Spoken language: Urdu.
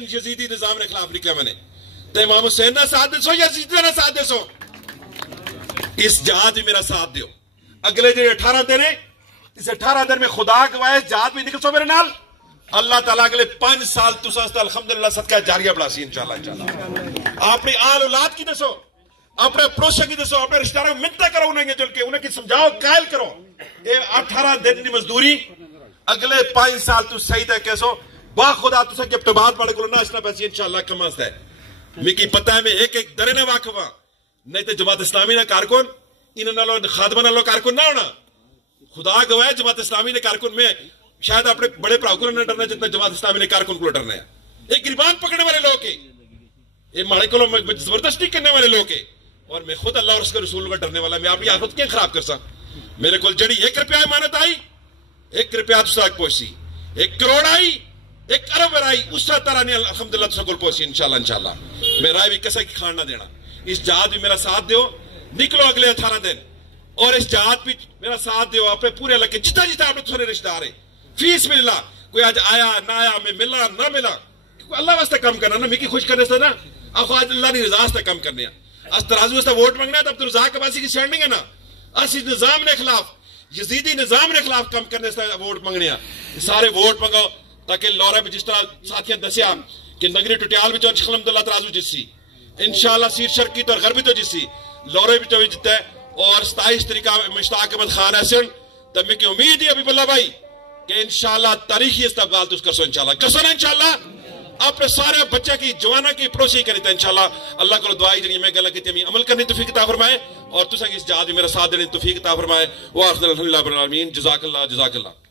دن یزیدی نظام کے خلاف نکلا میں نے تو امام حسین نہ ساتھ دسو یا یزیدی نہ ساتھ دسو اس جہاد بھی میرا ساتھ دیو اگلے جو 18 دن ہے اس 18 دن میں خدا گواہ جہاد بھی نکل سو میرے نال اللہ تعالیٰ اگلے 5 سال تسا الحمدللہ صدقہ جاریہ بڑھا سی انشاءاللہ اپنی آل اولاد کی دسو اپنے پڑوسی کی دسو اپنے رشتہ داروں منتیں کرو انہیں چل کے انہیں کی سمجھاؤ قائل کرو یہ 18 دن کی مزدوری اگلے 5 سال تو صحیح تے کیسو با خدا تسا جب تباد پڑھ کرو نا اسنا پیسی انشاءاللہ کماز ہے مکی پتہ ہے میں ایک درنے واقع ہوا نہیں تو جماعت اسلامی نے کارکن انہوں نے خادمہ نہ لو کارکن نہ ہونا خدا گواہ جماعت اسلامی نے کارکن میں شاید اپنے بڑے پراؤ کو نہ ڈرنا جتنا جماعت اسلامی نے کارکن کو ڈرنا ہے ایک گریبان پکڑنے والے لوگ ہیں یہ ماڑے کو زبردستی کرنے والے لوگ ہیں اور میں خود اللہ اور اس کے رسول کا ڈرنے والا میں آپ کی آخرت کیوں خراب کر سکتا میرے کو جڑی 1 روپیہ امانت آئی 1 روپیہ تسا پہنچی 1 کروڑ آئی 1 ارب آئی اس طرح نہیں الحمدللہ تسا کو پہنچی انشاءاللہ میں رائے بھی کسے کی کھان نہ دینا اس جہاد بھی میرا ساتھ دیو نکلو اگلے 18 دن اور اس جہاد بھی میرا ساتھ دیو اپنے پورے علاقے جتنا آپ نے تھوڑے رشتہ دار ہیں فیس مل لا کوئی آج آیا نہ آیا میں ملا نہ ملا اللہ واسطے کم کرنا نا مکی خوش کرنے سے نا آپ آج اللہ نے رضا سے کم کرنے اس ترازو واسطے ووٹ منگنا ہے تو عبد الرزاق عباسی کی سٹینڈنگ ہے نا اس نظام نے خلاف یزیدی نظام نے خلاف کم کرنے سے ووٹ منگنے سارے ووٹ منگو تاکہ لورے میں جس طرح ساتھیاں دسیا کہ نگری ٹٹیال بھی تو الحمدللہ ترازو جسی انشاءاللہ سیر شرکی تو غربی تو جسی لورے بھی تو جتا ہے اور 27 طریقہ مشتاق احمد خان حسن تو میں کی امید ہی ابھی بلّہ بھائی کہ انشاءاللہ تاریخی استقبال تو کرسو انشاءاللہ کرسو نا انشاءاللہ اپنے سارے بچہ کی جوانا کی پروسی کری تھا انشاءاللہ اللہ کو دعائی جنہی میں گلہ کہتی ہمیں عمل کرنے توفیق عطا فرمائے اور تسا کی اس جہاد میں میرا ساتھ دینے توفیق عطا فرمائے وآخر الحمدللہ رب العالمین جزاک اللہ